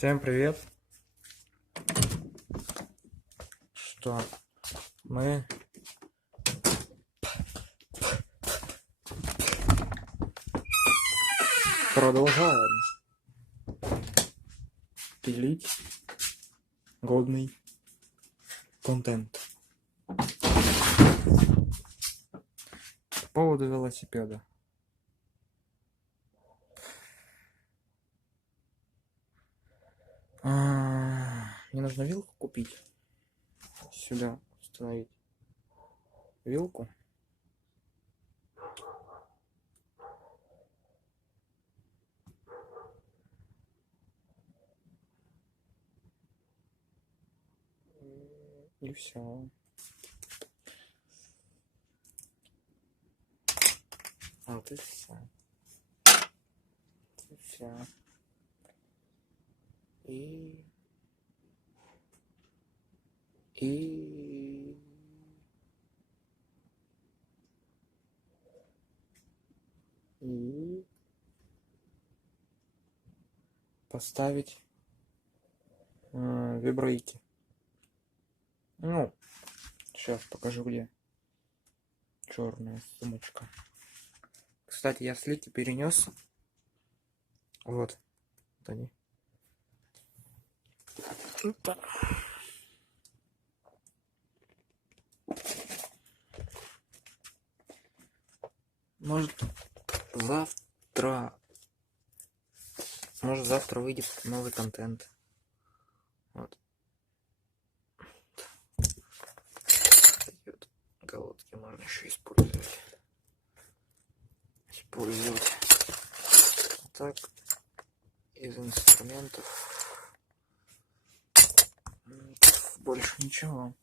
Всем привет! Что мы продолжаем пилить годный контент по поводу велосипеда. Мне нужно вилку купить. Сюда установить вилку. И все. Вот и все. И все. И поставить вибрейки. Ну, сейчас покажу, где черная сумочка. Кстати, я слики перенес. Вот они. Может завтра выйдет новый контент. Вот. Колодки можно еще использовать. Так, из инструментов больше ничего.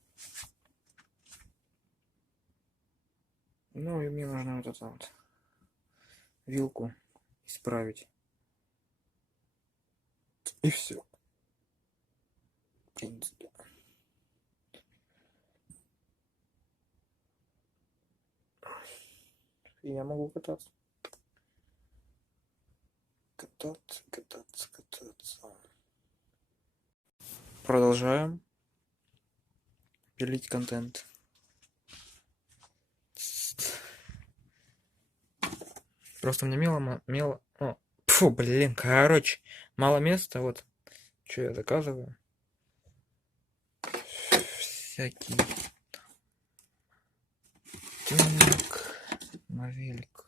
Ну и мне нужно вот эту вот вилку исправить. И все. В принципе. И я могу кататься. Кататься. Продолжаем пилить контент. Просто мне мало места, вот что я заказываю. Всякий тюнинг на велик,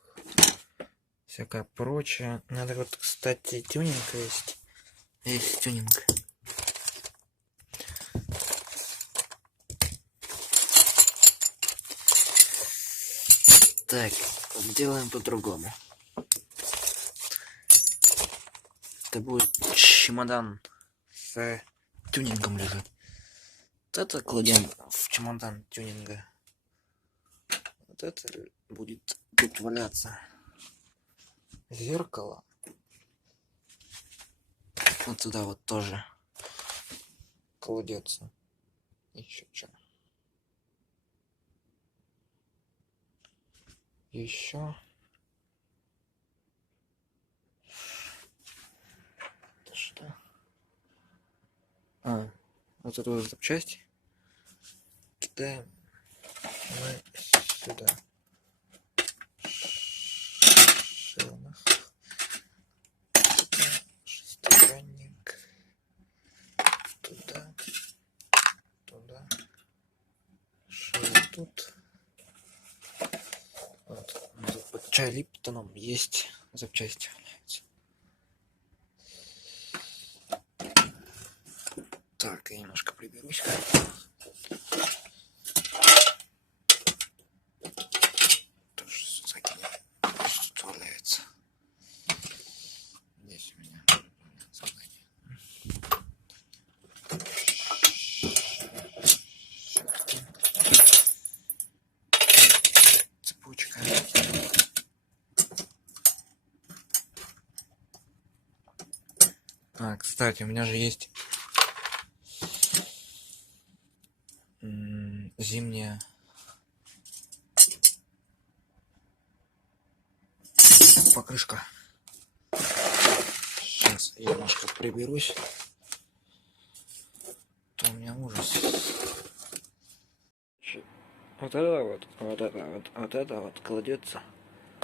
всякое прочее. Надо вот, кстати, тюнинг есть тюнинг. Так, сделаем по-другому. Это будет чемодан с тюнингом лежит. Вот это кладем в чемодан тюнинга. Вот это будет тут валяться. Зеркало. Вот туда вот тоже кладется. Еще что? Еще. Это что? Вот эту вот запчасть кидаем мы сюда. Шелнах. Шестигранник. Туда. Шел тут. Вот. Под чай Липтоном есть запчасти. Так, я немножко приберусь. Тоже всякие тут валяется. Здесь у меня цепочка. Кстати, у меня же есть зимняя покрышка. Сейчас я немножко приберусь. у меня ужас. Вот это вот кладется